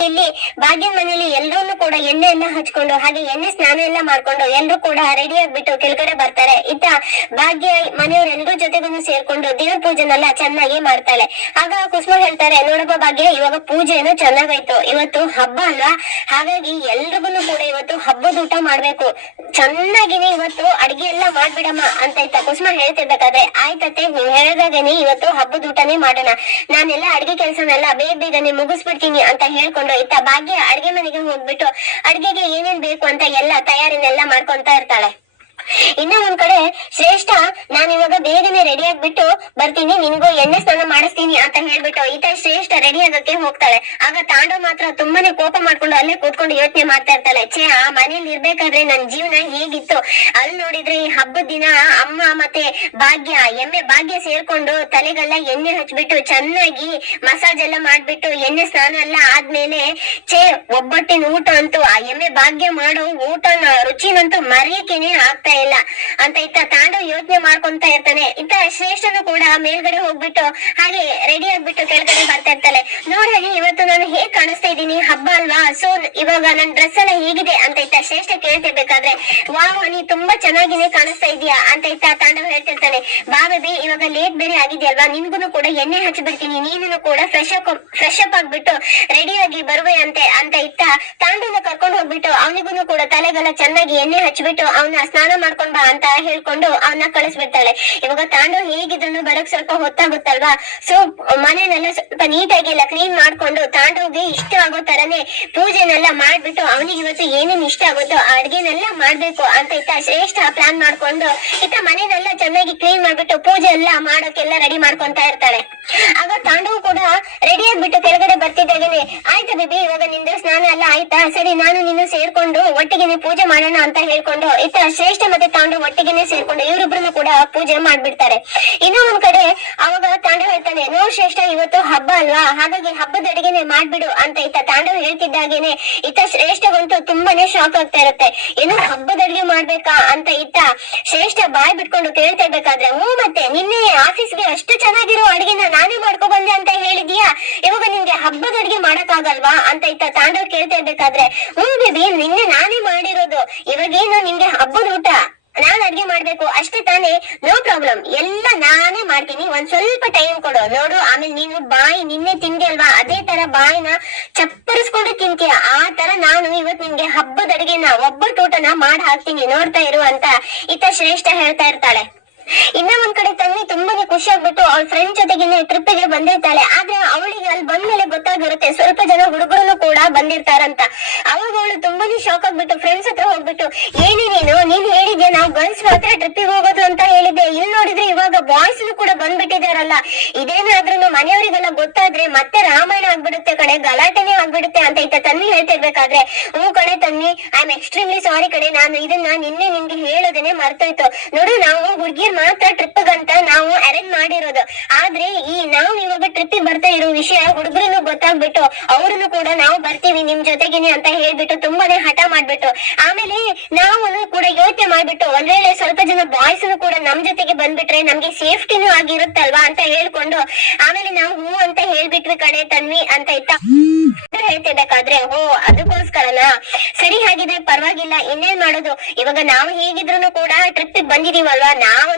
ಇಲ್ಲಿ ಭಾಗ್ಯ ಮನೆಯಲ್ಲಿ ಎಲ್ಲರೂ ಕೂಡ ಎಣ್ಣೆಯನ್ನ ಹಚ್ಕೊಂಡು ಹಾಗೆ ಎಣ್ಣೆ ಸ್ನಾನ ಎಲ್ಲ ಮಾಡ್ಕೊಂಡು ಎಲ್ಲರೂ ಕೂಡ ರೆಡಿ ಆಗ್ಬಿಟ್ಟು ಕೆಳಗಡೆ ಬರ್ತಾರೆ. ಇತ್ತ ಭಾಗ್ಯ ಮನೆಯವರೆಲ್ಲರೂ ಜೊತೆ ಬಂದು ಸೇರ್ಕೊಂಡು ದೇವ್ರ ಪೂಜೆನೆಲ್ಲ ಚೆನ್ನಾಗಿ ಮಾಡ್ತಾಳೆ. ಆಗ ಕುಸುಮ ಹೇಳ್ತಾರೆ, ನೋಡಪ್ಪ ಭಾಗ್ಯ, ಇವಾಗ ಪೂಜೆ ಏನೋ ಚೆನ್ನಾಗಾಯ್ತು. ಇವತ್ತು ಹಬ್ಬ ಅಲ್ವಾ? ಹಾಗಾಗಿ ಎಲ್ರಿಗೂ ಕೂಡ ಇವತ್ತು ಹಬ್ಬದ ಊಟ ಮಾಡ್ಬೇಕು. ಚೆನ್ನಾಗಿನೇ ಇವತ್ತು ಅಡಿಗೆ ಎಲ್ಲ ಮಾಡ್ಬಿಡಮ್ಮ ಅಂತ ಇತ್ತ ಕುಸುಮ ಹೇಳ್ತಿರ್ಬೇಕಾದ್ರೆ, ಆಯ್ತತ್ತೆ, ನೀವ್ ಹೇಳ್ದಾಗನೆ ಇವತ್ತು ಹಬ್ಬದ ಊಟನೇ ಮಾಡೋಣ. ನಾನೆಲ್ಲ ಅಡಿಗೆ ಕೆಲಸನೆಲ್ಲ ಬೇಗ ಬೇಗನೆ ಮುಗಿಸ್ಬಿಡ್ತೀನಿ ಅಂತ ಹೇಳ್ಕೊಂಡು ಇತ್ತ ಭಾಗ್ಯ ಅಡಿಗೆ ಮನೆಗೆ ಹೋಗ್ಬಿಟ್ಟು ಅಡಿಗೆಗೆ ಏನೇನ್ ಬೇಕು ಅಂತ ಎಲ್ಲ ತಯಾರಿನೆಲ್ಲ ಮಾಡ್ಕೊಂತ ಇರ್ತಾಳೆ. ಇನ್ನ ಒಂದ್ ಕಡೆ, ಶ್ರೇಷ್ಠ ನಾನು ಇವಾಗ ಬೇಗನೆ ರೆಡಿ ಆಗ್ಬಿಟ್ಟು ಬರ್ತೀನಿ, ನಿನ್ಗೂ ಎಣ್ಣೆ ಸ್ನಾನ ಮಾಡಿಸ್ತೀನಿ ಅಂತ ಹೇಳ್ಬಿಟ್ಟು ಈತ ಶ್ರೇಷ್ಠ ರೆಡಿ ಆಗಕ್ಕೆ ಹೋಗ್ತಾಳೆ. ಆಗ ತಾಂಡವ್ ಮಾತ್ರ ತುಂಬಾನೇ ಕೋಪ ಮಾಡ್ಕೊಂಡು ಅಲ್ಲೇ ಕೂತ್ಕೊಂಡು ಯೋಚನೆ ಮಾಡ್ತಾ ಇರ್ತಾಳೆ, ಛೇ, ಆ ಮನೇಲಿ ಇರ್ಬೇಕಾದ್ರೆ ನನ್ ಜೀವನ ಹೇಗಿತ್ತು? ಅಲ್ಲಿ ನೋಡಿದ್ರೆ ಈ ಹಬ್ಬದ ದಿನ ಅಮ್ಮ ಮತ್ತೆ ಭಾಗ್ಯ, ಎಮ್ಮೆ ಭಾಗ್ಯ ಸೇರ್ಕೊಂಡು ತಲೆಗೆಲ್ಲ ಎಣ್ಣೆ ಹಚ್ಬಿಟ್ಟು ಚೆನ್ನಾಗಿ ಮಸಾಜ್ ಎಲ್ಲ ಮಾಡ್ಬಿಟ್ಟು ಎಣ್ಣೆ ಸ್ನಾನ ಎಲ್ಲ ಆದ್ಮೇಲೆ, ಛೇ, ಒಬ್ಬಟ್ಟಿನ ಊಟ ಅಂತೂ ಆ ಎಮ್ಮೆ ಭಾಗ್ಯ ಮಾಡೋ ಊಟನ ರುಚಿನಂತೂ ಮರೆಯಕೇನೆ ಆಗ್ತಾ ಇಲ್ಲ ಅಂತ ಇತ್ತ ಯೋಚನೆ ಮಾಡ್ಕೊಂತ ಇರ್ತಾನೆ. ಇತ್ತ ಶ್ರೇಷ್ಠನು ಕೂಡ ಮೇಲ್ಗಡೆ ಹೋಗ್ಬಿಟ್ಟು ಹಾಗೆ ರೆಡಿ ಆಗ್ಬಿಟ್ಟು ಕೆಳಗಡೆ ಬರ್ತಾ ಇರ್ತಾನೆ. ನೋಡಾಗಿ ಇವತ್ತು ನಾನು ಹೇಗ್ ಕಾಣಿಸ್ತಾ ಇದ್ದೀನಿ? ಹಬ್ಬ ಅಲ್ವಾ? ಸೊ ಇವಾಗ ನನ್ ಡ್ರೆಸ್ ಎಲ್ಲ ಹೇಗಿದೆ ಅಂತ ಇತ್ತ ಶ್ರೇಷ್ಠ ಕೇಳ್ತಿರ್ಬೇಕಾದ್ರೆ, ವಾವ್ ನೀ ತುಂಬಾ ಚೆನ್ನಾಗಿನೇ ಕಾಣಿಸ್ತಾ ಇದೀಯಾ? ಅಂತ ಇತ್ತ ಹೇಳ್ತಿರ್ತಾನೆ ಬಾ, ಇವಾಗ ಲೇಟ್ ಬೇರೆ ಆಗಿದೆಯಲ್ವಾ? ನಿನ್ಗೂ ಕೂಡ ಎಣ್ಣೆ ಹಚ್ಚಿಬಿಡ್ತೀನಿ. ನೀನು ಕೂಡ ಫ್ರೆಶ್ ಅಪ್ ಫ್ರೆಶ್ ಅಪ್ ಆಗ್ಬಿಟ್ಟು ರೆಡಿ ಆಗಿ ಬರುವೆ ಅಂತೆ, ಅಂತ ಇತ್ತ ತಾಂಡವನ ಕರ್ಕೊಂಡು ಹೋಗ್ಬಿಟ್ಟು ಅವನಿಗೂ ಕೂಡ ತಲೆಗೆಲ್ಲ ಚೆನ್ನಾಗಿ ಎಣ್ಣೆ ಹಚ್ಚಿಬಿಟ್ಟು ಅವನ ಸ್ನಾನ ಮಾಡ್ಕೊಂಡ್ ಬಾ ಅಂತ ಹೇಳ್ಕೊಂಡು ಅವನ್ನ ಕಳಿಸ್ಬಿಡ್ತಾಳೆ. ಇವಾಗ ತಾಂಡು ಹೇಗಿದ್ರು ಬರಕ್ ಸ್ವಲ್ಪ ಹೊತ್ತಾಗುತ್ತಲ್ವಾ? ಸೊ ಮನೆನೆಲ್ಲ ಸ್ವಲ್ಪ ನೀಟಾಗಿ ಎಲ್ಲ ಕ್ಲೀನ್ ಮಾಡ್ಕೊಂಡು ತಾಂಡವ್ಗೆ ಇಷ್ಟ ಆಗೋ ತರನೇ ಪೂಜೆನೆಲ್ಲ ಮಾಡ್ಬಿಟ್ಟು ಅವನಿಗೆ ಇವತ್ತು ಏನೇನ್ ಇಷ್ಟ ಆಗುತ್ತೋ ಅಡ್ಗೆನೆಲ್ಲ ಮಾಡ್ಬೇಕು ಅಂತ ಇತ್ತ ಶ್ರೇಷ್ಠ ಪ್ಲಾನ್ ಮಾಡ್ಕೊಂಡು ಇತ್ತ ಮನೆನೆಲ್ಲ ಚೆನ್ನಾಗಿ ಕ್ಲೀನ್ ಮಾಡ್ಬಿಟ್ಟು ಪೂಜೆ ಎಲ್ಲ ಮಾಡೋಕೆಲ್ಲ ರೆಡಿ ಮಾಡ್ಕೊಂತ ಇರ್ತಾಳೆ. ಆಗ ತಾಂಡವ್ ಕೂಡ ರೆಡಿ ಆಗ್ಬಿಟ್ಟು ಕೆಳಗಡೆ ಬರ್ತಿದ್ದಾಗೇನೆ, ಆಯ್ತಾ ಬಿಬಿ, ಇವಾಗ ನಿಂದು ಸ್ನಾನ ಎಲ್ಲ ಆಯ್ತಾ? ಸರಿ, ನಾನು ನಿನ್ನ ಸೇರ್ಕೊಂಡು ಒಟ್ಟಿಗೆನೆ ಪೂಜೆ ಮಾಡೋಣ ಅಂತ ಹೇಳ್ಕೊಂಡು ಇತ್ತ ಶ್ರೇಷ್ಠ ಮತ್ತೆ ತಾಂಡವ್ ಒಟ್ಟಿಗೆನೆ ಸೇರ್ಕೊಂಡು ಇವರಿಬ್ರು ಕೂಡ ಪೂಜೆ ಮಾಡ್ಬಿಡ್ತಾರೆ. ಇನ್ನೂ ಒಂದ್ ಕಡೆ ಅವಾಗ ತಾಂಡವ್ ಹೇಳ್ತಾನೆ ನೋ ಶ್ರೇಷ್ಠ, ಇವತ್ತು ಹಬ್ಬ ಅಲ್ವಾ? ಹಾಗಾಗಿ ಹಬ್ಬದ ಅಡಿಗೆನೆ ಮಾಡ್ಬಿಡು ಅಂತ ಇತ್ತ ತಾಂಡವ್ ಹೇಳ್ತಿದ್ದಾಗೇನೆ ಇತ್ತ ಶ್ರೇಷ್ಠಗಂತೂ ತುಂಬಾನೇ ಶಾಕ್ ಆಗ್ತಾ ಇರುತ್ತೆ. ಏನೋ ಹಬ್ಬದ ಅಡಿಗೆ ಮಾಡ್ಬೇಕಾ ಅಂತ ಇತ್ತ ಶ್ರೇಷ್ಠ ಬಾಯ್ ಬಿಟ್ಕೊಂಡು ಕೇಳ್ತಾ ಹ್ಞೂ ಮತ್ತೆ, ನಿನ್ನೆ ಆಫೀಸ್ಗೆ ಅಷ್ಟು ಚೆನ್ನಾಗಿರೋ ಅಡಿಗೆನ ನಾನೇ ಮಾಡ್ಕೊ ಬಂದೆ ಅಂತ ಹೇಳಿದ್ಯಾ? ಇವಾಗ ನಿನ್ಗೆ ಹಬ್ಬದ ಅಡಿಗೆ ಮಾಡಕ್ ಆಗಲ್ವಾ ಅಂತ ಇತ್ತ ತಾಂಡವ್ ಕೇಳ್ತಾ ಇರ್ಬೇಕಾದ್ರೆ, ಹ್ಞೂ ಬೇಬಿ, ನಿನ್ನೆ ನಾನೇ ಮಾಡಿರೋದು, ಇವಾಗೇನು ನಿನ್ಗೆ ಹಬ್ಬದ ಊಟ? ನಾನ್ ಅಡ್ಗೆ ಮಾಡ್ಬೇಕು, ಅಷ್ಟೇ ತಾನೇ, ನೋ ಪ್ರಾಬ್ಲಮ್, ಎಲ್ಲ ನಾನೇ ಮಾಡ್ತೀನಿ, ಒಂದ್ ಸ್ವಲ್ಪ ಟೈಮ್ ಕೊಡು, ನೋಡು, ಆಮೇಲೆ ನೀನು ಬಾಯಿ ನಿನ್ನೆ ತಿಂದೆ ಅಲ್ವಾ, ಅದೇ ತರ ಬಾಯಿನ ಚಪ್ಪರಿಸ್ಕೊಂಡು ತಿಂತೀಯ, ಆ ತರ ನಾನು ಇವತ್ ನಿನ್ಗೆ ಹಬ್ಬದ ಅಡಿಗೆನ ತೋಟನ ಮಾಡಿ ಹಾಕ್ತೀನಿ, ನೋಡ್ತಾ ಇರು ಅಂತ ಇತ್ತ ಶ್ರೇಷ್ಠ ಹೇಳ್ತಾ ಇರ್ತಾಳೆ. ಇನ್ನ ಒಂದ್ ಕಡೆ ತನ್ನಿ ತುಂಬಾನೇ ಖುಷಿ ಆಗ್ಬಿಟ್ಟು ಅವಳ ಫ್ರೆಂಡ್ ಜೊತೆಗಿನ ಟ್ರಿಪ್ಗೆ ಬಂದಿರ್ತಾಳೆ. ಆದ್ರೆ ಅವಳಿಗೆ ಅಲ್ಲಿ ಬಂದ್ಮೇಲೆ ಗೊತ್ತಾಗಿರುತ್ತೆ ಸ್ವಲ್ಪ ಜನ ಹುಡುಗರು ಕೂಡ ಬಂದಿರ್ತಾರಂತ. ಅವಾಗ ಅವಳು ತುಂಬಾನೇ ಶಾಕ್ ಆಗ್ಬಿಟ್ಟು ಫ್ರೆಂಡ್ಸ್ ಹತ್ರ ಹೋಗ್ಬಿಟ್ಟು, ಏನೇ ನೀನು, ನೀನ್ ಹೇಳಿದ್ಯಾ ನಾವು ಗರ್ಲ್ಸ್ ಮಾತ್ರ ಟ್ರಿಪ್ಪಿಗೆ ಹೋಗೋದು ಅಂತ ಹೇಳಿದ್ದೆ. ಇಲ್ಲಿ ನೋಡಿದ್ರೆ ಇವಾಗ ಬಾಯ್ಸ್ ಕೂಡ ಬಂದ್ಬಿಟ್ಟಿದಾರಲ್ಲ. ಇದೇನಾದ್ರೂ ಮನೆಯವರಿಗೆಲ್ಲ ಗೊತ್ತಾದ್ರೆ ಮತ್ತೆ ರಾಮಾಯಣ ಆಗ್ಬಿಡುತ್ತೆ ಕಣೆ, ಗಲಾಟೆನೇ ಆಗ್ಬಿಡುತ್ತೆ ಅಂತ ಇತ್ತ ತನ್ನಿ ಹೇಳ್ತಿರ್ಬೇಕಾದ್ರೆ, ಹ್ಞೂ ಕಣೆ ತನ್ನಿ ಐ ಆಮ್ ಎಕ್ಸ್ಟ್ರೀಮ್ಲಿ ಸಾರಿ ಕಣೆ. ನಾನು ಇದನ್ನ ನಿನ್ನೆ ನಿನ್ಗೆ ಹೇಳೋದನ್ನೇ ಮರ್ತೋಯ್ತು. ನೋಡು, ನಾವು ಹುಡುಗಿರ್ ಮಾತ್ರ ಟ್ರಿಪ್ ಅಂತ ನಾವು ಅರೇಂಜ್ ಮಾಡಿರೋದು. ಆದ್ರೆ ಈ ನಾವು ಇವಾಗ ಟ್ರಿಪ್ ಬರ್ತಾ ಇರೋ ವಿಷಯ ಹುಡುಗರು ಗೊತ್ತಾಗ್ಬಿಟ್ಟು ಅವ್ರನ್ನು ಕೂಡ ನಾವು ಬರ್ತೀವಿ ನಿಮ್ ಜೊತೆಗೇನೆ ಅಂತ ಹೇಳ್ಬಿಟ್ಟು ತುಂಬಾನೇ ಹಠ ಮಾಡ್ಬಿಟ್ಟು. ಆಮೇಲೆ ನಾವು ಕೂಡ ಯೋಚನೆ ಮಾಡ್ಬಿಟ್ಟು ಒಂದ್ ವೇಳೆ ಸ್ವಲ್ಪ ಜನ ಬಾಯ್ಸ್ ಕೂಡ ನಮ್ ಜೊತೆಗೆ ಬಂದ್ಬಿಟ್ರೆ ನಮ್ಗೆ ಸೇಫ್ಟಿನೂ ಆಗಿರುತ್ತಲ್ವಾ ಅಂತ ಹೇಳ್ಕೊಂಡು ಆಮೇಲೆ ನಾವು ಹೂ ಅಂತ ಹೇಳ್ಬಿಟ್ವಿ ಕಣೆ ತನ್ವಿ ಅಂತ ಇತ್ತ. ಹೇಳ್ತಿರ್ಬೇಕಾದ್ರೆ ಓ ಅದಕ್ಕೋಸ್ಕರನಾ ಸರಿ ಹಾಗಿದ್ರೆ ಪರವಾಗಿಲ್ಲ, ಇನ್ನೇನ್ ಮಾಡೋದು? ಇವಾಗ ನಾವು ಹೇಗಿದ್ರು ಕೂಡ ಟ್ರಿಪ್ ಬಂದಿದೀವಲ್ವಾ?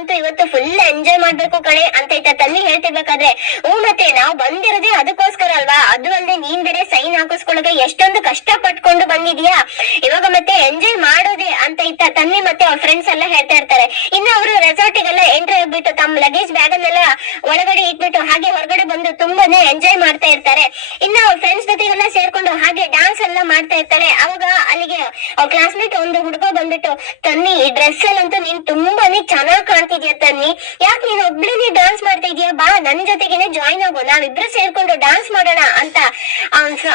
ನಾವಂತೂ ಇವತ್ತು ಫುಲ್ ಎಂಜಾಯ್ ಮಾಡ್ಬೇಕು ಕಣೆ ಅಂತ ಇತ್ತ ತನ್ನಿ ಹೇಳ್ತಿರ್ಬೇಕಾದ್ರೆ. ಹ್ಞೂ ಮತ್ತೆ, ನಾವು ಬಂದಿರೋದೆ ಅದಕ್ಕೋಸ್ಕರ ಅಲ್ವಾ? ಅದು ಅಲ್ಲದೆ ನೀನ್ ಬೇರೆ ಸೈನ್ ಹಾಕಿಸ್ಕೊಳಕ್ಕೆ ಎಷ್ಟೊಂದು ಕಷ್ಟ ಪಟ್ಕೊಂಡು ಬಂದಿದ್ಯಾ ಇವಾಗ ಮತ್ತೆ ಎಂಜಾಯ್ ಮಾಡೋದೇ ಅಂತ ಇತ್ತ ತನ್ನಿ ಮತ್ತೆ ಅವ್ರ ಫ್ರೆಂಡ್ಸ್ ಎಲ್ಲ ಹೇಳ್ತಾ ಇರ್ತಾರೆ. ಇನ್ನು ಅವರು ರೆಸಾರ್ಟಿಗೆಲ್ಲ ಎಂಟ್ರಿ ಆಗ್ಬಿಟ್ಟು ತಮ್ಮ ಲಗೇಜ್ ಬ್ಯಾಗ್ ಅನ್ನೆಲ್ಲ ಒಳಗಡೆ ಇಟ್ಬಿಟ್ಟು ಹಾಗೆ ಹೊರಗಡೆ ಬಂದು ತುಂಬಾನೇ ಎಂಜಾಯ್ ಮಾಡ್ತಾ ಇರ್ತಾರೆ. ಇನ್ನು ಅವ್ರ ಫ್ರೆಂಡ್ಸ್ ಜೊತೆಗೆಲ್ಲ ಸೇರ್ಕೊಂಡು ಹಾಗೆ ಡ್ಯಾನ್ಸ್ ಎಲ್ಲ ಮಾಡ್ತಾ ಇರ್ತಾರೆ. ಅವಾಗ ಅಲ್ಲಿಗೆ ಅವ್ರ ಕ್ಲಾಸ್ಮೇಟ್ ಒಂದು ಹುಡುಗ ಬಂದ್ಬಿಟ್ಟು, ತನ್ನಿ, ಈ ಡ್ರೆಸ್ ಅಲ್ಲಂತೂ ನೀನ್ ತುಂಬಾನೇ ಚೆನ್ನಾಗ್ ಕಾಣ್ತಿದ್ಯಾ ತನ್ನಿ? ಯಾಕೆ ನೀನು ಒಬ್ಳೇನೆ ಡಾನ್ಸ್ ಮಾಡ್ತಾ ಇದೀಯಾ ಬಾ, ನನ್ ಜೊತೆಗೇನೆ ಜಾಯ್ನ್ ಆಗು. ನಾವಿಬ್ರು ಸೇರ್ಕೊಂಡು ಡಾನ್ಸ್ ಮಾಡೋಣ ಅಂತ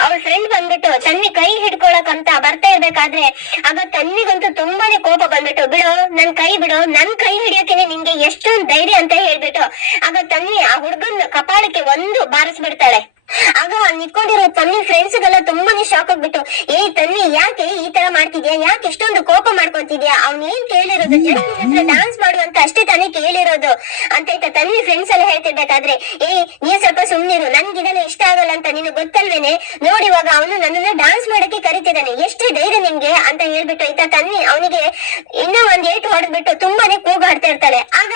ಅವ್ರ ಫ್ರೆಂಡ್ ಬಂದ್ಬಿಟ್ಟು ತನ್ನಿ ಕೈ ಹಿಡ್ಕೊಳಕ್ ಅಂತ ಬರ್ತಾ ಇರ್ಬೇಕಾದ್ರೆ, ಆಗ ತನ್ನಿಗಂತೂ ತುಂಬಾನೇ ಕೋಪ ಬಂದ್ಬಿಟ್ಟು, ಬಿಡು, ನನ್ ಕೈ ಬಿಡು, ನನ್ ಕೈ ಹಿಡಿಯೋಕೆನೆ ನಿಂಗೆ ಎಷ್ಟೊಂದ್ ಧೈರ್ಯ ಅಂತ ಹೇಳ್ಬಿಟ್ಟು, ಆಗ ತನ್ನಿ ಆ ಹುಡ್ಗನ್ ಕಪಾಳಕ್ಕೆ ಒಂದು ಬಾರಿಸ್ಬಿಡ್ತಾಳೆ. ಆಗ ಅವ್ ನಿಂತ್ಕೊಂಡಿರೋ ತನ್ನಿ ಫ್ರೆಂಡ್ಸ್ ಗೆಲ್ಲ ತುಂಬಾನೇ ಶಾಕ್ ಆಗ್ಬಿಟ್ಟು ಏ ತನ್ನಿ ಯಾಕೆ ಈ ತರ ಮಾಡ್ತಿದ್ಯಾ? ಯಾಕೆ ಇಷ್ಟೊಂದು ಕೋಪ ಮಾಡ್ಕೊಂತಿದ್ಯಾ? ಅವ್ನ್ ಏನ್ ಕೇಳಿರೋದು? ಡಾನ್ಸ್ ಮಾಡು ಅಂತ ಅಷ್ಟೇ ತಾನೇ ಕೇಳಿರೋದು. ಅಂತ ಆಯ್ತಾ ತನ್ನಿ ಫ್ರೆಂಡ್ಸ್ ಎಲ್ಲ ಹೇಳ್ತಿರ್ಬೇಕಾದ್ರೆ ಏ ನೀ ಸ್ವಲ್ಪ ಸುಮ್ನಿರು. ನನ್ಗಿದೆಲ್ಲ ಇಷ್ಟ ಆಗಲ್ಲ ಅಂತ ನೀನು ಗೊತ್ತಲ್ವೇನೆ? ನೋಡಿ ಇವಾಗ ಅವನು ನನ್ನನ್ನ ಡಾನ್ಸ್ ಮಾಡಕ್ಕೆ ಕರಿತಿದ್ದಾನೆ. ಎಷ್ಟು ಧೈರ್ಯ ನಿಮ್ಗೆ ಅಂತ ಹೇಳ್ಬಿಟ್ಟು ಆಯ್ತಾ ತನ್ನಿ ಅವನಿಗೆ ಇನ್ನೂ ಒಂದ್ ಏಟು ಹೊಡೆದ್ಬಿಟ್ಟು ತುಂಬಾನೇ ಕೂಗಾಡ್ತಾ ಇರ್ತಾರೆ ಆಗ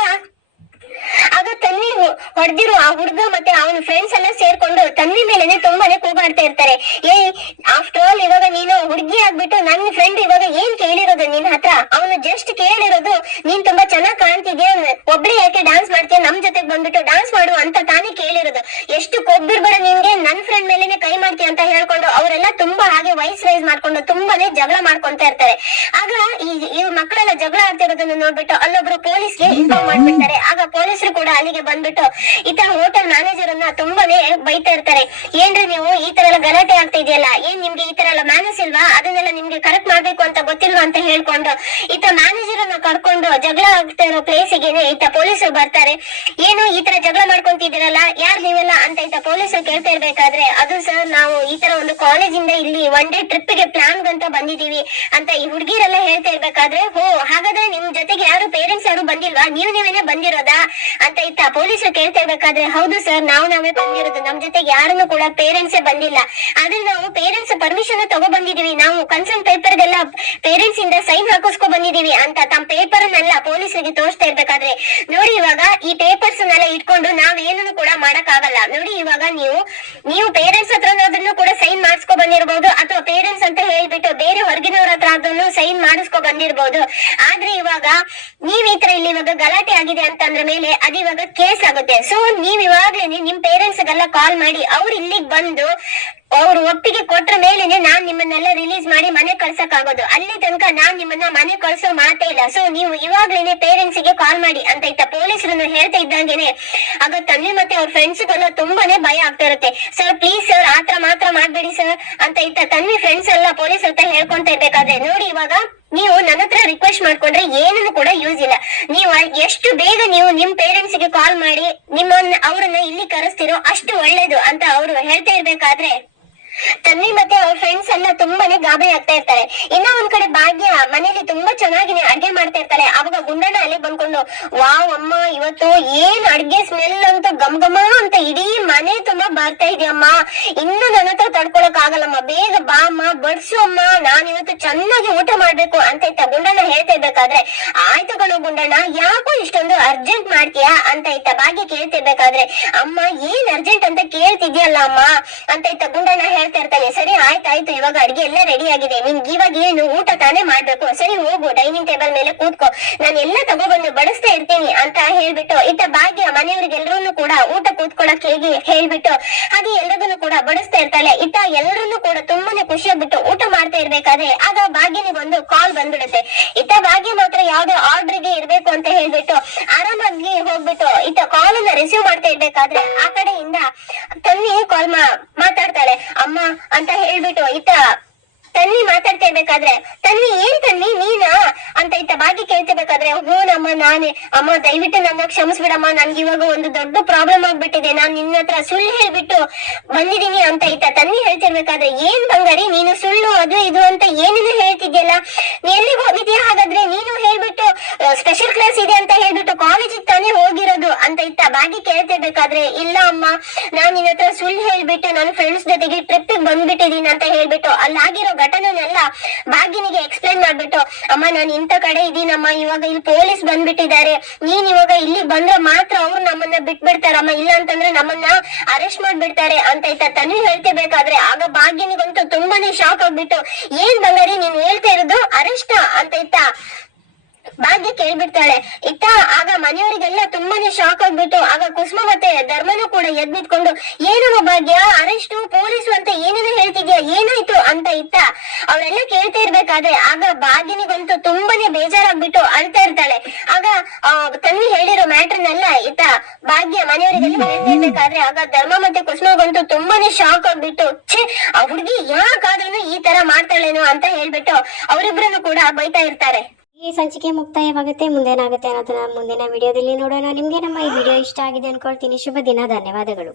ಆಗ ತನ್ವಿ ಹೊಡೆದಿರೋ, ಆ ಹುಡುಗ ಮತ್ತೆ ಅವನ ಫ್ರೆಂಡ್ಸ್ ಎಲ್ಲ ಸೇರ್ಕೊಂಡು ತನ್ವಿ ಮೇಲೆನೆ ತುಂಬಾನೇ ಕೂಗಾಡ್ತಾ ಇರ್ತಾರೆ. ಏ ಆಫ್ಟರ್ ಆಲ್ ಇವಾಗ ನೀನು ಹುಡುಗಿ ಆಗ್ಬಿಟ್ಟು ನನ್ನ ಫ್ರೆಂಡ್ ಇವಾಗ ಏನ್ ಕೇಳಿರೋದು ನಿನ್ ಹತ್ರ? ಅವನು ಜಸ್ಟ್ ಕೇಳಿರೋದು, ನೀನ್ ತುಂಬಾ ಚೆನ್ನಾಗ್ ಕಾಣ್ತಿದ್ಯಾ? ಒಬ್ಳೆ ಯಾಕೆ ಡಾನ್ಸ್ ಮಾಡ್ತೀಯ ನಮ್ ಜೊತೆ ಬಂದ್ಬಿಟ್ಟು ಡಾನ್ಸ್ ಮಾಡು ಅಂತ ತಾನೇ ಕೇಳಿರೋದು. ಎಷ್ಟು ಕೊಬ್ಬಿರ್ಬೇಡ ನಿಮ್ಗೆ ನನ್ ಫ್ರೆಂಡ್ ಮೇಲೆನೆ ಕೈ ಮಾಡ್ತೀಯ ಅಂತ ಹೇಳ್ಕೊಂಡು ಅವರೆಲ್ಲ ತುಂಬಾ ಹಾಗೆ ವಯಸ್ ರೈಸ್ ಮಾಡ್ಕೊಂಡು ತುಂಬಾನೇ ಜಗಳ ಮಾಡ್ಕೊಂತಾ ಇರ್ತಾರೆ. ಆಗ ಈ ಇವ್ ಮಕ್ಕಳೆಲ್ಲ ಜಗಳ ಆಡ್ತಿರೋದನ್ನ ನೋಡ್ಬಿಟ್ಟು ಅಲ್ಲೊಬ್ರು ಪೊಲೀಸ್ಗೆ ಇನ್ಫಾರ್ಮ್ ಮಾಡ್ಬಿಡ್ತಾರೆ. ಆಗ ಪೊಲೀಸರು ಕೂಡ ಅಲ್ಲಿಗೆ ಬಂದ್ಬಿಟ್ಟು ಈ ತರ ಹೋಟೆಲ್ ಮ್ಯಾನೇಜರ್ ಅನ್ನ ತುಂಬಾನೇ ಬೈತಾ ಇರ್ತಾರೆ. ಏನ್ರಿ ನೀವು ಈ ತರ ಎಲ್ಲ ಗಲಾಟೆ ಆಗ್ತಾ ಇದೆಯಲ್ಲ? ಏನ್ ನಿಮ್ಗೆ ಈ ತರ ಎಲ್ಲ ಮ್ಯಾನೇಜ್ ಇಲ್ವಾ? ಅದನ್ನೆಲ್ಲ ನಿಮ್ಗೆ ಕರೆಕ್ಟ್ ಮಾಡ್ಬೇಕು ಅಂತ ಗೊತ್ತಿಲ್ವಾ ಅಂತ ಹೇಳ್ಕೊಂಡು ಈತ ಮ್ಯಾನೇಜರ್ ಅನ್ನ ಕರ್ಕೊಂಡು ಜಗಳ ಆಗ್ತಾ ಇರೋ ಪ್ಲೇಸಿಗೆ ಈತ ಪೊಲೀಸರು ಬರ್ತಾರೆ. ಏನು ಈ ತರ ಜಗಳ ಮಾಡ್ಕೊಂತಿದ್ದೀರಲ್ಲ? ಯಾರ್ ನೀವೆಲ್ಲ ಅಂತ ಇಂತ ಪೊಲೀಸರು ಕೇಳ್ತಾ ಇರ್ಬೇಕಾದ್ರೆ ಅದು ಸರ್ ನಾವು ಈ ತರ ಒಂದು ಕಾಲೇಜಿಂದ ಇಲ್ಲಿ ಒನ್ ಡೇ ಟ್ರಿಪ್ಗೆ ಪ್ಲಾನ್ ಅಂತ ಬಂದಿದೀವಿ ಅಂತ ಈ ಹುಡುಗಿರೆಲ್ಲ ಹೇಳ್ತಾ ಇರ್ಬೇಕಾದ್ರೆ, ಹೋ, ಹಾಗಾದ್ರೆ ನಿಮ್ ಜೊತೆಗೆ ಯಾರು ಪೇರೆಂಟ್ಸ್ ಯಾರು ಬಂದಿಲ್ವಾ? ನೀವು ನೀವೇನೇ ಬಂದಿರೋದಾ? ಅಂತ ಇತ್ತ ಪೊಲೀಸರು ಕೇಳ್ತಾ ಇರ್ಬೇಕಾದ್ರೆ, ಹೌದು ಸರ್ ನಾವು ನಾವೇ ಬಂದಿರೋದು. ನಮ್ ಜೊತೆಗೆ ಯಾರನ್ನು ಕೂಡ ಪೇರೆಂಟ್ಸ್ ಬಂದಿಲ್ಲ. ಆದ್ರೆ ನಾವು ಪೇರೆಂಟ್ಸ್ ಪರ್ಮಿಷನ್ ತಗೋ ಬಂದಿದೀವಿ ನಾವು ಕನ್ಸರ್ನ್ ಪೇಪರ್ ಗೆಲ್ಲ ಪೇರೆಂಟ್ಸ್ ಇಂದ ಸೈನ್ ಹಾಕಿಸ್ಕೊ ಬಂದಿದೀವಿ ಅಂತ ತಮ್ಮ ಪೇಪರ್ ಪೊಲೀಸರಿಗೆ ತೋರಿಸ್ತಾ ಇರ್ಬೇಕಾದ್ರೆ, ನೋಡಿ ಇವಾಗ ಈ ಪೇಪರ್ಸ್ ನೆಲ್ಲ ಇಟ್ಕೊಂಡು ನಾವ್ ಏನನ್ನು ಕೂಡ ಮಾಡಕ್ ಆಗಲ್ಲ ನೋಡಿ, ಇವಾಗ ನೀವು ನೀವು ಪೇರೆಂಟ್ಸ್ ಹತ್ರ ಕೂಡ ಸೈನ್ ಮಾಡಿಸ್ಕೊ ಬಂದಿರಬಹುದು ಅಥವಾ ಪೇರೆಂಟ್ಸ್ ಅಂತ ಹೇಳ್ಬಿಟ್ಟು ಬೇರೆ ಹೊರಗಿನವ್ರ ಹತ್ರ ಅದನ್ನು ಸೈನ್ ಮಾಡಿಸ್ಕೊ ಬಂದಿರಬಹುದು ಆದ್ರೆ ಇವಾಗ ನೀವ್ ಈ ತರ ಇಲ್ಲಿ ಇವಾಗ ಗಲಾಟೆ ಆಗಿದೆ ಅಂತಂದ್ರ ಮೇಲೆ ಅದು ಇವಾಗ ಕೇಸ್ ಆಗುತ್ತೆ. ಸೊ ನೀವ್ ಇವಾಗ್ಲೇನೆ ನಿಮ್ ಪೇರೆಂಟ್ಸ್ ಗೆಲ್ಲ ಕಾಲ್ ಮಾಡಿ, ಅವ್ರು ಇಲ್ಲಿಗೆ ಬಂದು ಅವ್ರು ಒಪ್ಪಿಗೆ ಕೊಟ್ಟ ಮೇಲೆನೆ ನಾನ್ ನಿಮ್ಮನ್ನೆಲ್ಲ ರಿಲೀಸ್ ಮಾಡಿ ಮನೆ ಕಳ್ಸಕ್ ಆಗೋದು ಅಲ್ಲಿ ತನಕ ನಾನ್ ನಿಮ್ಮನ್ನ ಮನೆ ಕಳ್ಸೋ ಮಾತೇ ಇಲ್ಲ. ಸೊ ನೀವು ಇವಾಗ್ಲೇನೆ ಪೇರೆಂಟ್ಸ್ಗೆ ಕಾಲ್ ಮಾಡಿ. ಅಂತ ಇತ್ತ ಪೊಲೀಸರನ್ನು ಹೇಳ್ತಾ ಇದ್ದಂಗೆನೆ ಆಗ ತಂದೆ ಮತ್ತೆ ಅವ್ರ ಫ್ರೆಂಡ್ಸ್ ಎಲ್ಲ ತುಂಬಾನೇ ಭಯ ಆಗ್ತಾ ಇರುತ್ತೆ. ಸರ್ ಪ್ಲೀಸ್ ಸರ್ ಆತರ ಮಾತ್ರ ಮಾಡ್ಬೇಡಿ ಸರ್ ಅಂತ ಇತ್ತ ತನ್ವಿ ಫ್ರೆಂಡ್ಸ್ ಎಲ್ಲ ಪೊಲೀಸ್ ಅಂತ ಹೇಳ್ಕೊಂತ ಇರ್ಬೇಕಾದ್ರೆ, ನೋಡಿ ಇವಾಗ ನೀವು ನನ್ನ ಹತ್ರ ರಿಕ್ವೆಸ್ಟ್ ಮಾಡ್ಕೊಂಡ್ರೆ ಏನನ್ನು ಕೂಡ ಯೂಸ್ ಇಲ್ಲ. ನೀವು ಎಷ್ಟು ಬೇಗ ನೀವು ನಿಮ್ ಪೇರೆಂಟ್ಸ್ಗೆ ಕಾಲ್ ಮಾಡಿ ನಿಮ್ಮನ್ನ ಅವರನ್ನ ಇಲ್ಲಿ ಕರೆಸ್ತಿರೋ ಅಷ್ಟು ಒಳ್ಳೇದು ಅಂತ ಅವರು ಹೇಳ್ತಾ ಇರ್ಬೇಕಾದ್ರೆ ತನ್ವಿ ಮತ್ತೆ ಅವ್ರ ಫ್ರೆಂಡ್ಸ್ ಎಲ್ಲ ತುಂಬಾನೇ ಗಾಬರಿ ಆಗ್ತಾ ಇರ್ತಾರೆ. ಇನ್ನ ಒಂದ್ ಕಡೆ ಭಾಗ್ಯ ಮನೇಲಿ ತುಂಬಾ ಚೆನ್ನಾಗಿ ಅಡ್ಗೆ ಮಾಡ್ತಾ ಇರ್ತಾರೆ ಅವಾಗ ಗುಂಡಣ್ಣ ಅಲ್ಲಿ ಬಂದ್ಕೊಂಡು, ವಾವ್ ಅಮ್ಮ, ಇವತ್ತು ಏನ್ ಅಡ್ಗೆ ಸ್ಮೆಲ್ ಅಂತ ಗಮ್ ಗಮ ಅಂತ ಇಡೀ ಮನೆ ತುಂಬಾ ಬರ್ತಾ ಇದೆಯಮ್ಮ. ಇನ್ನು ನನ್ನ ಹತ್ರ ತಡ್ಕೊಳಕ್ ಆಗಲ್ಲಮ್ಮ. ಬೇಗ ಬಾ ಅಮ್ಮ ಬಡ್ಸು ಅಮ್ಮ. ನಾನ್ ಇವತ್ತು ಚೆನ್ನಾಗಿ ಊಟ ಮಾಡ್ಬೇಕು. ಅಂತ ಇತ್ತ ಗುಂಡಣ್ಣ ಹೇಳ್ತಾ ಇರ್ಬೇಕಾದ್ರೆ, ಆಯ್ತು ಕಣು ಗುಂಡಣ್ಣ, ಯಾಕೋ ಇಷ್ಟೊಂದು ಅರ್ಜೆಂಟ್ ಮಾಡ್ತೀಯಾ? ಅಂತ ಇತ್ತ ಭಾಗ್ಯ ಕೇಳ್ತಿರ್ಬೇಕಾದ್ರೆ ಅಮ್ಮ, ಏನ್ ಅರ್ಜೆಂಟ್ ಅಂತ ಕೇಳ್ತಿದ್ಯಲ್ಲ ಅಮ್ಮ ಅಂತ ಇತ್ತ ಗುಂಡಣ್ಣ ಹೇಳ್ತಾ ಇರ್ತಾನೆ ಸರಿ ಆಯ್ತಾಯ್ತು ಇವಾಗ ಅಡಿಗೆ ಎಲ್ಲ ರೆಡಿ ಆಗಿದೆ. ನಿಮ್ಗೆ ಇವಾಗ ಏನು ಊಟ ತಾನೇ ಮಾಡ್ಬೇಕು. ಸರಿ, ಹೋಗು ಡೈನಿಂಗ್ ಟೇಬಲ್ ಮೇಲೆ ಕೂತ್ಕೋ. ನಾನು ಎಲ್ಲ ತಗೋಬಂದು ಬಡಿಸ್ತಾ ಇರ್ತೀನಿ ಅಂತ ಹೇಳ್ಬಿಟ್ಟು, ಇತ್ತ ಭಾಗ್ಯ ಮನೆಯವ್ರಿಗೆಲ್ಲರೂ ಕೂಡ ಊಟ ಕೂತ್ಕೊಳಕ್ ಹೇಗೆ ಹೇಳ್ಬಿಟ್ಟು, ಹಾಗೆ ಎಲ್ಲರನ್ನು ಕೂಡ ಬಡಿಸ್ತಾ ಇರ್ತಾಳೆ. ಇತ್ತ ಎಲ್ಲರನ್ನು ಕೂಡ ತುಂಬಾನೇ ಖುಷಿ ಆಗ್ಬಿಟ್ಟು ಊಟ ಮಾಡ್ತಾ ಇರ್ಬೇಕಾದ್ರೆ ಆಗ ಭಾಗ್ಯನಿಗೆ ಒಂದು ಕಾಲ್ ಬಂದ್ಬಿಡುತ್ತೆ. ಇತ್ತ ಭಾಗ್ಯ ಮಾತ್ರ ಯಾವ್ದೋ ಆರ್ಡರ್ಗೆ ಇರ್ಬೇಕು ಅಂತ ಹೇಳ್ಬಿಟ್ಟು, ಆರಾಮಾಗಿ ಹೋಗ್ಬಿಟ್ಟು, ಇತ್ತ ಕಾಲ್ ಅನ್ನ ರಿಸೀವ್ ಮಾಡ್ತಾ ಇರ್ಬೇಕಾದ್ರೆ ಆ ಕಡೆಯಿಂದ ತನ್ನಿ ಕಾಲ್ ಮಾತಾಡ್ತಾಳೆ. ಅಮ್ಮ ಅಂತ ಹೇಳ್ಬಿಟ್ಟು ಆಯ್ತಾ ತನ್ನಿ ಮಾತಾಡ್ತಾ ಇರ್ಬೇಕಾದ್ರೆ ತನ್ನಿ, ಏನ್ ತನ್ನಿ? ನೀನಾ? ಅಂತ ಇತ್ತ ಬಾಕಿ ಕೇಳ್ತಿರ್ಬೇಕಾದ್ರೆ ಹ್ಞೂನಮ್ಮ ನಾನೇ. ಅಮ್ಮ, ದಯವಿಟ್ಟು ನನ್ನ ಕ್ಷಮಿಸ್ಬಿಡಮ್ಮ. ನನ್ಗೆ ಇವಾಗ ಒಂದು ದೊಡ್ಡ ಪ್ರಾಬ್ಲಮ್ ಆಗ್ಬಿಟ್ಟಿದೆ. ನಾನ್ ನಿನ್ನ ಹತ್ರ ಸುಳ್ಳು ಹೇಳ್ಬಿಟ್ಟು ಬಂದಿದೀನಿ ಅಂತ ಇತ್ತ ತನ್ನಿ ಹೇಳ್ತಿರ್ಬೇಕಾದ್ರೆ, ಏನ್ ಬಂಗಾರಿ? ನೀನು ಸುಳ್ಳು, ಅದು, ಇದು ಅಂತ ಏನೇನು ಹೇಳ್ತಿದ್ಯಲ್ಲ. ಎಲ್ಲಿಗೆ ಹೋಗಿದ್ಯಾ? ಹಾಗಾದ್ರೆ ನೀನು ಹೇಳ್ಬಿಟ್ಟು ಸ್ಪೆಷಲ್ ಕ್ಲಾಸ್ ಇದೆ ಅಂತ ಹೇಳ್ಬಿಟ್ಟು ಕಾಲೇಜಿಗೆ ತಾನೇ ಹೋಗಿರೋದು ಅಂತ ಇತ್ತ ಬಾಗಿ ಕೇಳ್ತಿರ್ಬೇಕಾದ್ರೆ, ಇಲ್ಲ ಅಮ್ಮ, ನಾನ್ ನಿನ್ನ ಹತ್ರ ಸುಳ್ಳು ಹೇಳ್ಬಿಟ್ಟು ನನ್ನ ಫ್ರೆಂಡ್ಸ್ ಜೊತೆಗೆ ಟ್ರಿಪ್ ಬಂದ್ಬಿಟ್ಟಿದೀನಿ ಅಂತ ಹೇಳ್ಬಿಟ್ಟು ಅಲ್ಲಾಗಿರೋ ಘಟನೆನೆಲ್ಲ ಬಾಗಿನಿಗೆ ಎಕ್ಸ್ಪ್ಲೈನ್ ಮಾಡ್ಬಿಟ್ಟು, ಅಮ್ಮ, ನಾನು ಇಂಥ ಕಡೆ ಇದೀನಮ್ಮ, ಇವಾಗ ಇಲ್ಲಿ ಪೊಲೀಸ್ ಬಂದ್ಬಿಟ್ಟಿದ್ದಾರೆ, ನೀನ್ ಇವಾಗ ಇಲ್ಲಿ ಬಂದ್ರೆ ಮಾತ್ರ ಅವ್ರು ನಮ್ಮನ್ನ ಬಿಟ್ಬಿಡ್ತಾರಮ್ಮ, ಇಲ್ಲ ಅಂತಂದ್ರೆ ನಮ್ಮನ್ನ ಅರೆಸ್ಟ್ ಮಾಡ್ಬಿಡ್ತಾರೆ ಅಂತ ಇತ್ತ ತನ್ವಿ ಹೇಳ್ತಿರ್ಬೇಕಾದ್ರೆ, ಆಗ ಬಾಗಿನಿಗಂತೂ ತುಂಬಾನೇ ಶಾಕ್ ಆಗ್ಬಿಟ್ಟು, ಏನ್ ಬಂಗಾರಿ, ನೀನ್ ಹೇಳ್ತಾ ಇರೋದು ಅರೆಸ್ಟ್ ಅಂತ ಇತ್ತ ಭಾಗ್ಯ ಕೇಳ್ಬಿಡ್ತಾಳೆ ಇತ್ತ ಆಗ ಮನೆಯವರಿಗೆಲ್ಲ ತುಂಬಾನೇ ಶಾಕ್ ಆಗ್ಬಿಟ್ಟು ಆಗ ಕುಸುಮ ಮತ್ತೆ ಧರ್ಮನು ಕೂಡ ಎದ್ ನಿಂತ್ಕೊಂಡು ಭಾಗ್ಯ ಅರೆಸ್ಟು? ಪೊಲೀಸು ಅಂತ ಏನೇನೋ ಹೇಳ್ತಿದ್ಯಾ? ಏನಾಯ್ತು? ಅಂತ ಇತ್ತ. ಅವರೆಲ್ಲ ಕೇಳ್ತಾ ಇರ್ಬೇಕಾದ್ರೆ ಆಗ ಭಾಗ್ಯನಿಗಂತೂ ತುಂಬಾನೇ ಬೇಜಾರಾಗ್ಬಿಟ್ಟು ಅಳ್ತಾ ಇರ್ತಾಳೆ. ಆಗ ತನ್ವಿ ಹೇಳಿರೋ ಮ್ಯಾಟ್ರನ್ನೆಲ್ಲ ಇತ್ತ, ಭಾಗ್ಯ ಮನೆಯವರಿಗೆಲ್ಲ ಹೇಳ್ತಾ ಇರ್ಬೇಕಾದ್ರೆ ಆಗ ಧರ್ಮ ಮತ್ತೆ ಕುಸುಮಗಂತೂ ತುಂಬಾನೇ ಶಾಕ್ ಆಗ್ಬಿಟ್ಟು, ಛೇ, ಆ ಹುಡುಗಿ ಯಾಕಾದ್ರೂ ಈ ತರ ಮಾಡ್ತಾಳೇನೋ ಅಂತ ಹೇಳ್ಬಿಟ್ಟು ಅವರಿಬ್ರು ಕೂಡ ಬೈತಾ ಇರ್ತಾರೆ. ಈ ಸಂಚಿಕೆ ಮುಕ್ತಾಯವಾಗುತ್ತೆ. ಮುಂದೇನಾಗುತ್ತೆ ಅನ್ನೋದನ್ನ ಮುಂದಿನ ವಿಡಿಯೋದಲ್ಲಿ ನೋಡೋಣ. ನಿಮಗೆ ನಮ್ಮ ಈ ವಿಡಿಯೋ ಇಷ್ಟ ಆಗಿದೆ ಅನ್ಕೊಳ್ತೀನಿ. ಶುಭ ದಿನ. ಧನ್ಯವಾದಗಳು.